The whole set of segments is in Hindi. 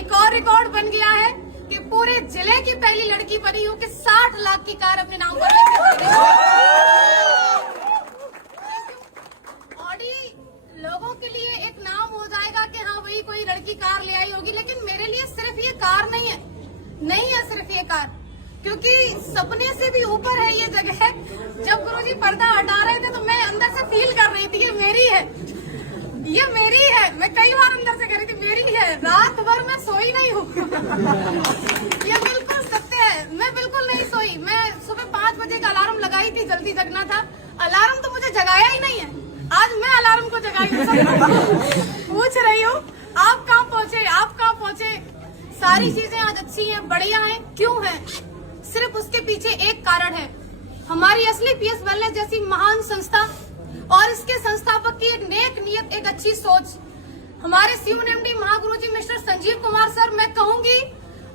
एक और रिकॉर्ड बन गया है कि पूरे जिले की पहली लड़की बनी हूँ कि 60 लाख की कार अपने नाम पर लेके ऑडी लोगों के लिए एक नाम हो जाएगा कि हाँ भाई कोई लड़की कार ले आई होगी, लेकिन मेरे लिए सिर्फ ये कार नहीं है सिर्फ ये कार, क्योंकि सपने से भी ऊपर है ये जगह। जब गुरुजी पर्दा हटा रहे थे तो मैं अंदर से फील कर रही थी ये मेरी है। मैं कई बार अंदर से कह रही थी मेरी है। रात भर मैं सोई नहीं हूँ। ये बिल्कुल सत्य है, मैं बिल्कुल नहीं सोई। मैं सुबह 5 बजे का अलार्म लगाई थी, जल्दी जगना था। अलार्म तो मुझे जगाया ही नहीं है, आज मैं अलार्म को जगाई हूँ। पूछ रही हूँ आप कहाँ पहुँचे। सारी चीजें आज अच्छी हैं, बढ़िया हैं। क्यों है? सिर्फ उसके पीछे एक कारण है, हमारी असली पीएस वेलनेस जैसी महान संस्था और इसके संस्थापक की एक नेक नियत, एक अच्छी सोच। हमारे CUNMD Mahaguruji mister Sanjeev Kumar sir, मैं कहूंगी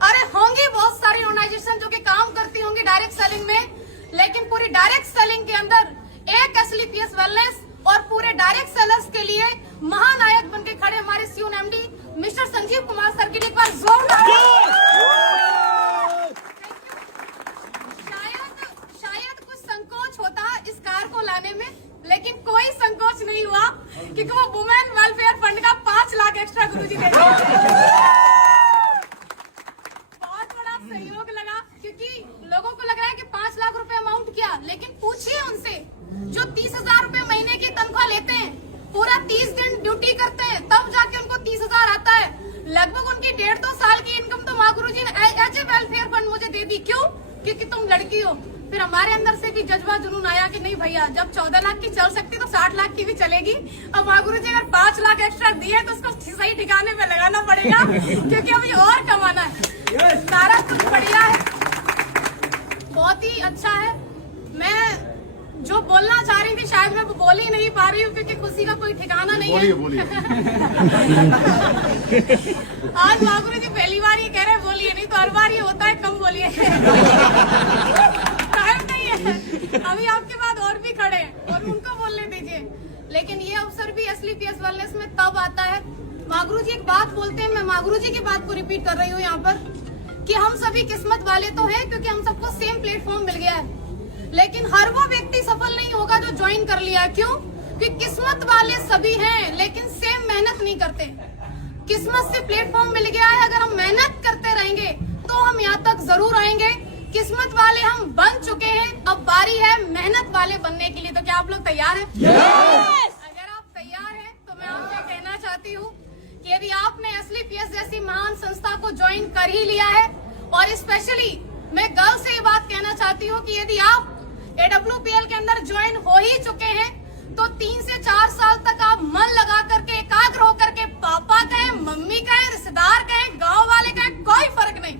अरे होंगी बहुत सारी ऑर्गेनाइजेशन जो कि काम करती होंगी डायरेक्ट सेलिंग में, लेकिन पूरी डायरेक्ट सेलिंग के अंदर एक असली पीएस वेलनेस और पूरे डायरेक्ट सेलर्स के लिए महानायक बनके खड़े हमारे CUNMD mister Sanjeev Kumar sir के लिए एक बार जोरदार। शायद कुछ संकोच होता इस कार को लाने में, लेकिन कोई संकोच नहीं हुआ क्योंकि वो वुमेन वेलफेयर फंड का 5 लाख एक्स्ट्रा गुरुजी दे दिया। बहुत बड़ा सहयोग लगा, क्योंकि लोगों को लग रहा है कि 5 लाख रुपए अमाउंट क्या, लेकिन पूछिए उनसे जो 30,000 रुपए महीने की तनख्वाह लेते हैं, पूरा 30 दिन ड्यूटी करते हैं, तब जाके उनको 30,000 आता है। लगभग उनकी 1.5-2 साल की इनकम तो माँ गुरुजी ने एज ए वेलफेयर फंड मुझे दे दी। क्यों? क्योंकि तुम लड़की हो। फिर हमारे अंदर से भी जज्बा जुनून आया कि नहीं भैया, जब 14 लाख की चल सकती तो 60 लाख की भी चलेगी। अब माँ गुरुजी अगर 5 लाख एक्स्ट्रा दिए तो उसको सही ठिकाने पे लगाना पड़ेगा, क्योंकि अभी और कमाना है। सारा कुछ बढ़िया है, बहुत ही अच्छा है। मैं जो बोलना चाह रही थी शायद मैं बोल ही नहीं पा रही हूँ, क्योंकि खुशी का कोई ठिकाना नहीं है। बोलिए। आज माँ गुरुजी पहली बार ये कह रहे बोलिए, नहीं तो हर बार ये होता है कम बोलिए। अभी आपके बाद और भी खड़े हैं और उनको बोलने दीजिए। लेकिन ये अवसर भी असली पीएस वेलनेस में तब आता है, मागुरु जी एक बात बोलते हैं, मैं मागुरु जी की बात को रिपीट कर रही हूँ यहाँ पर, कि हम सभी किस्मत वाले तो हैं क्योंकि हम सबको सेम प्लेटफॉर्म मिल गया है, लेकिन हर वो व्यक्ति सफल नहीं होगा जो ज्वाइन कर लिया है। क्यों? क्योंकि किस्मत वाले सभी हैं लेकिन सेम मेहनत नहीं करते। किस्मत से प्लेटफॉर्म मिल गया है, अगर हम मेहनत करते रहेंगे तो हम यहाँ तक जरूर आएंगे। किस्मत वाले हम बन चुके हैं, अब बारी है मेहनत वाले बनने के लिए। तो क्या आप लोग तैयार हैं? Yes! अगर आप तैयार हैं तो मैं आपसे कहना चाहती हूँ कि यदि आपने असली पीएस जैसी महान संस्था को ज्वाइन कर ही लिया है, और स्पेशली मैं गर्ल से ये बात कहना चाहती हूँ कि यदि आप AWPL के अंदर ज्वाइन हो ही चुके हैं तो 3 से 4 साल तक आप मन लगा करके, एकाग्र होकर के, पापा कहें, मम्मी कहें, रिश्तेदार कहें, गांव वाले कहें, कोई फर्क नहीं,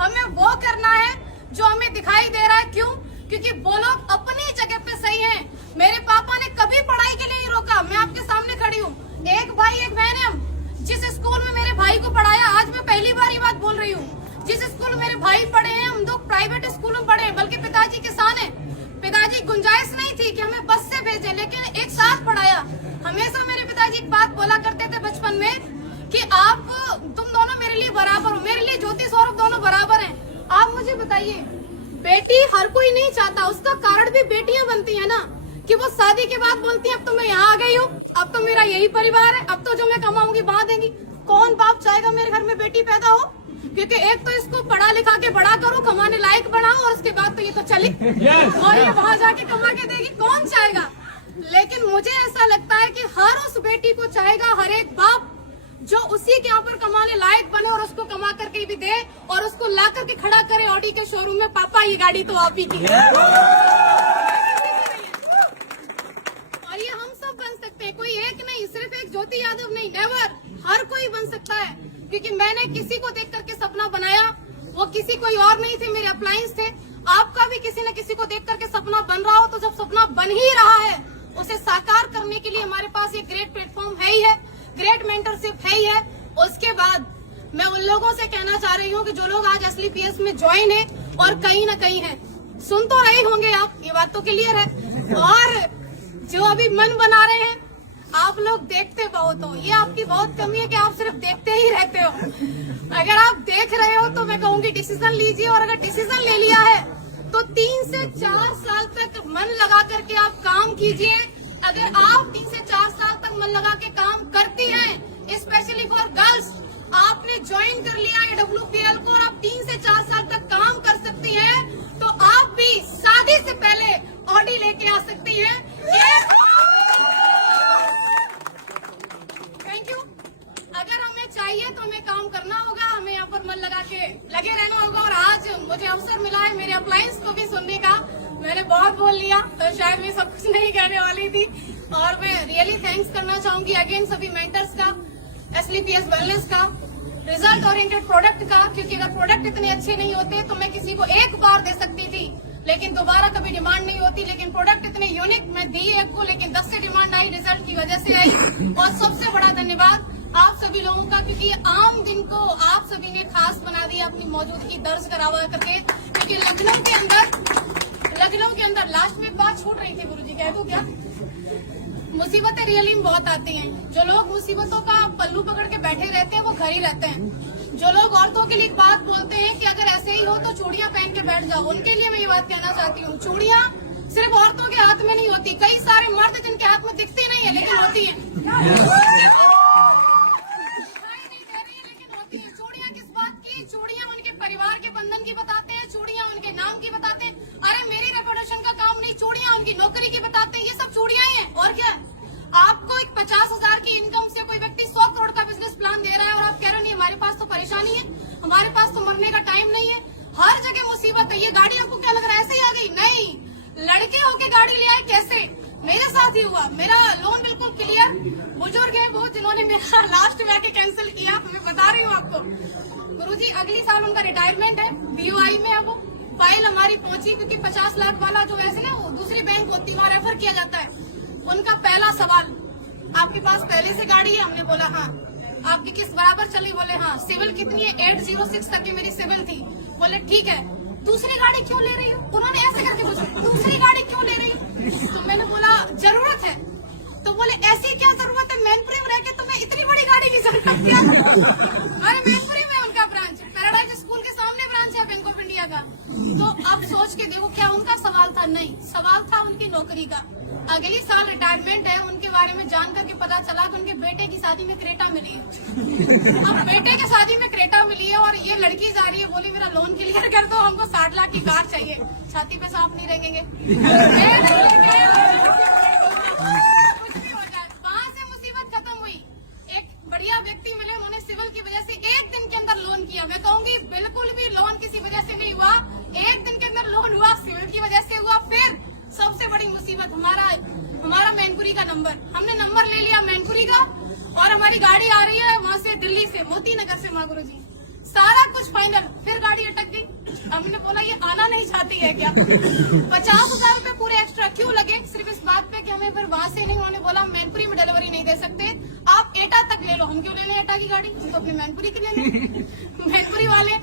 हमें वो करना है जो हमें दिखाई दे रहा है। क्यों? क्योंकि वो लोग अपनी जगह पे सही हैं। मेरे पापा ने कभी पढ़ाई के लिए नहीं रोका, मैं आपके सामने खड़ी हूँ, एक भाई एक बहन है। हम जिस स्कूल में मेरे भाई को पढ़ाया, आज मैं पहली बार ये बात बोल रही हूँ, जिस स्कूल में मेरे भाई पढ़े हैं, हम लोग प्राइवेट स्कूल में पढ़े हैं, बल्कि पिताजी किसान है। पिताजी गुंजाइश नहीं थी कि हमें बस से भेजें, लेकिन एक साथ पढ़ाया। हमेशा मेरे पिताजी एक बात बोला करते थे बचपन में कि आप तुम दोनों मेरे लिए बराबर हो, मेरे लिए ज्योति सौरभ दोनों बराबर हैं। आप मुझे बताइए, बेटी हर कोई नहीं चाहता, उसका कारण भी बेटियां बनती है ना, कि वो शादी के बाद बोलती है अब तो मैं यहाँ आ गई हूँ, अब तो मेरा यही परिवार है, अब तो जो मैं कमाऊंगी वहाँ देंगी। कौन बाप चाहेगा मेरे घर में बेटी पैदा हो? क्योंकि एक तो इसको पढ़ा लिखा के बड़ा करो, कमाने लायक बनाओ, और उसके बाद तो ये तो चली और ये वहाँ जाके कमा के देगी, कौन चाहेगा? लेकिन मुझे ऐसा लगता है कि हर उस बेटी को चाहेगा हर एक बाप जो उसी के यहाँ पर कमाने लायक बने और उसको कमा करके भी दे और उसको ला करके खड़ा करे ऑडी के शोरूम में, पापा ये गाड़ी तो आप ही की है। और ये हम सब बन सकते हैं, कोई एक नहीं, सिर्फ एक ज्योति यादव नहीं, नेवर, हर कोई बन सकता है। क्योंकि मैंने किसी को देख करके सपना बनाया, वो किसी कोई और नहीं थे, मेरे अपलायंस थे। आपका भी किसी न किसी को देख करके सपना बन रहा हो, तो जब सपना बन ही रहा है उसे साकार करने के लिए हमारे पास ये ग्रेट प्लेटफॉर्म है ही है, ग्रेट मेंटरशिप है ही है। उसके बाद मैं उन लोगों से कहना चाह रही हूँ कि जो लोग आज असली पीएस में ज्वाइन है और कहीं न कहीं है, सुन तो रहे होंगे आप, ये बात तो क्लियर है, और जो अभी मन बना रहे हैं, आप लोग देखते बहुत हो, ये आपकी बहुत कमी है कि आप सिर्फ देखते ही रहते हो। अगर आप देख रहे हो तो मैं कहूंगी डिसीजन लीजिए, और अगर डिसीजन ले लिया है तो 3 से 4 साल तक मन लगा करके आप काम कीजिए। अगर आप 3 से 4 साल तक मन लगा के काम करती हैं, स्पेशली फॉर गर्ल्स, आपने ज्वाइन कर लिया है WPL को और आप 3 से 4 साल तक काम कर सकती हैं, तो आप भी शादी से पहले ऑडी लेके आ सकती हैं। Thank you. अगर हमें चाहिए तो हमें काम करना होगा, हमें यहाँ पर मन लगा के लगे रहना होगा। और आज मुझे अवसर मिला है मेरे अप्लायंस को भी सुनने का। मैंने बहुत बोल लिया तो शायद मैं सब कुछ नहीं कहने वाली थी, और मैं रियली थैंक्स करना चाहूंगी अगेन सभी मेंटर्स का, SLPS वेलनेस का, रिजल्ट ओरिएंटेड प्रोडक्ट का, क्योंकि अगर प्रोडक्ट इतने अच्छे नहीं होते तो मैं किसी को एक बार दे सकती थी लेकिन दोबारा कभी डिमांड नहीं होती, लेकिन प्रोडक्ट इतने यूनिक मैं दी एक को, लेकिन 10 से डिमांड आई रिजल्ट की वजह से आई। और सबसे बड़ा धन्यवाद आप सभी लोगों का, क्योंकि आम दिन को आप सभी ने खास बना दिया अपनी मौजूदगी दर्ज करवा करके। क्योंकि लखनऊ के अंदर लास्ट में एक बात छूट रही थी, गुरुजी कह दूं क्या, मुसीबतें रियली में बहुत आती हैं। जो लोग मुसीबतों का पल्लू पकड़ के बैठे रहते हैं वो घर ही रहते हैं। जो लोग औरतों के लिए एक बात बोलते हैं कि अगर ऐसे ही हो तो चूड़ियां पहन के बैठ जाओ, उनके लिए मैं ये बात कहना चाहती हूँ, चूड़ियां सिर्फ औरतों के हाथ में नहीं होती, कई सारे मर्द जिनके हाथ में दिखती नहीं है लेकिन होती है। चूड़ियां किस बात की? चूड़ियां उनके परिवार के बंधन की बताते हैं, चूड़ियां उनके नाम की बताते हैं। अरे मेरी रेपुटेशन का काम नहीं, चूड़ियां उनकी नौकरी की बताते हैं। ये सब चूड़ियां ही है और क्या। आपको एक 50,000 की इनकम से कोई व्यक्ति 100 करोड़ का बिजनेस प्लान दे रहा है और आप कह रहे नहीं हमारे पास तो परेशानी है, हमारे पास तो मरने का टाइम नहीं है, हर जगह मुसीबत है। ये गाड़ी आपको क्या लग रहा है ऐसे ही आ गई? नहीं, लड़के होके गाड़ी ले आए। कैसे? मेरे साथ ही हुआ। मेरा लोन बिल्कुल क्लियर, बुजुर्ग है वो जिन्होंने मेरा लास्ट में आके कैंसिल किया, मैं बता रही हूँ आपको। गुरुजी अगली साल उनका रिटायरमेंट है, BOI में है वो। फाइल हमारी पहुंची क्योंकि 50 लाख वाला जो वैसे ना वो दूसरी बैंक होती है वहाँ रेफर किया जाता है। उनका पहला सवाल, आपके पास पहले से गाड़ी है? हमने बोला हाँ। आपकी किस बराबर चली? बोले हाँ। सिविल कितनी है? 806 तक की मेरी सिविल थी। बोले ठीक है, दूसरी गाड़ी क्यों ले रही हो? उन्होंने ऐसे करके पूछा, दूसरी गाड़ी क्यों ले रही हो? तो मैंने बोला जरूरत है। तो बोले ऐसी क्या जरूरत है, मैनपुरी में रह के तुम्हें इतनी बड़ी गाड़ी की जरूरत क्या? अरे मैनपुरी में उनका ब्रांच, पैराडाइज स्कूल के सामने ब्रांच है बैंक ऑफ इंडिया का। तो अब सोच के देखो क्या उनका सवाल था? नहीं, सवाल था उनकी नौकरी का। अगली साल रिटायरमेंट है, उनके बारे में जान करके पता चला कि उनके बेटे की शादी में क्रेटा मिली है। अब बेटे की शादी में क्रेटा मिली है और ये लड़की जा रही है, बोली मेरा लोन क्लियर कर दो, हमको 60 लाख की कार चाहिए। छाती पे सांप नहीं रहेंगे, कुछ भी हो जाए। वहाँ से मुसीबत खत्म हुई। एक बढ़िया व्यक्ति मिले, उन्होंने सिविल की वजह से एक दिन के अंदर लोन किया। मैं कहूंगी बिल्कुल भी लोन किसी वजह से नहीं हुआ, एक दिन के अंदर लोन हुआ, सिविल की वजह से हुआ। फिर सबसे बड़ी मुसीबत हमारा मैनपुरी का नंबर, हमने नंबर ले लिया मैनपुरी का और हमारी गाड़ी आ रही है वहाँ से, दिल्ली से, मोती नगर से। माँ गुरुजी सारा कुछ फाइनल, फिर गाड़ी अटक गई। हमने बोला ये आना नहीं चाहती है क्या? 50,000 रूपए पूरे एक्स्ट्रा क्यों लगे? सिर्फ इस बात पे कि हमें फिर वहाँ से नहीं, उन्होंने बोला मैनपुरी में डिलीवरी नहीं दे सकते, आप एटा तक ले लो। हम क्यों ले लें एटा की गाड़ी, हम तो अपनी मैनपुरी की ले लें। मैनपुरी वाले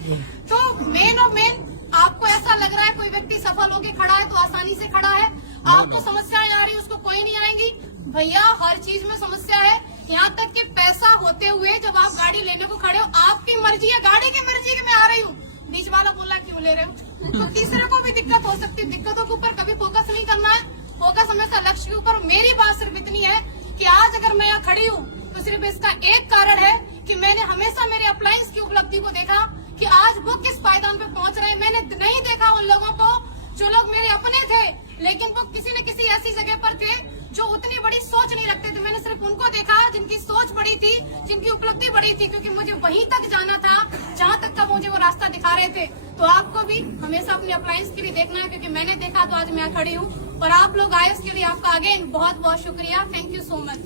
तो मेन और मेन, आपको ऐसा लग रहा है कोई व्यक्ति सफल होके खड़ा है तो आसानी से खड़ा है, आपको समस्याएं आ रही उसको कोई नहीं आएंगी। भैया हर चीज में समस्या है, यहाँ तक कि पैसा होते हुए जब आप गाड़ी लेने को खड़े हो, आपकी मर्जी है, गाड़ी की मर्जी कि मैं आ रही हूँ, बीच वाला बोला क्यों ले रहे हो? तो तीसरे को भी दिक्कत हो सकती है। दिक्कतों के ऊपर कभी फोकस नहीं करना है, फोकस हमेशा लक्ष्य के ऊपर। मेरी बात सिर्फ इतनी है कि आज अगर मैं यहाँ खड़ी हूँ तो सिर्फ इसका एक कारण है कि मैंने हमेशा मेरे अप्लायंस की उपलब्धि को देखा कि आज वो किस पायदान पे पहुंच रहे हैं। मैंने नहीं देखा उन लोगों को जो लोग मेरे अपने थे लेकिन वो किसी न किसी ऐसी जगह पर थे जो उतनी बड़ी सोच नहीं रखते थे। मैंने सिर्फ उनको देखा जिनकी सोच बड़ी थी, जिनकी उपलब्धि बड़ी थी, क्योंकि मुझे वहीं तक जाना था जहाँ तक का मुझे वो रास्ता दिखा रहे थे। तो आपको भी हमेशा अपने अप्लायंस के लिए देखना है, क्योंकि मैंने देखा तो आज मैं खड़ी हूँ और आप लोग आए उसके लिए आपका अगेन बहुत बहुत शुक्रिया। Thank you so much.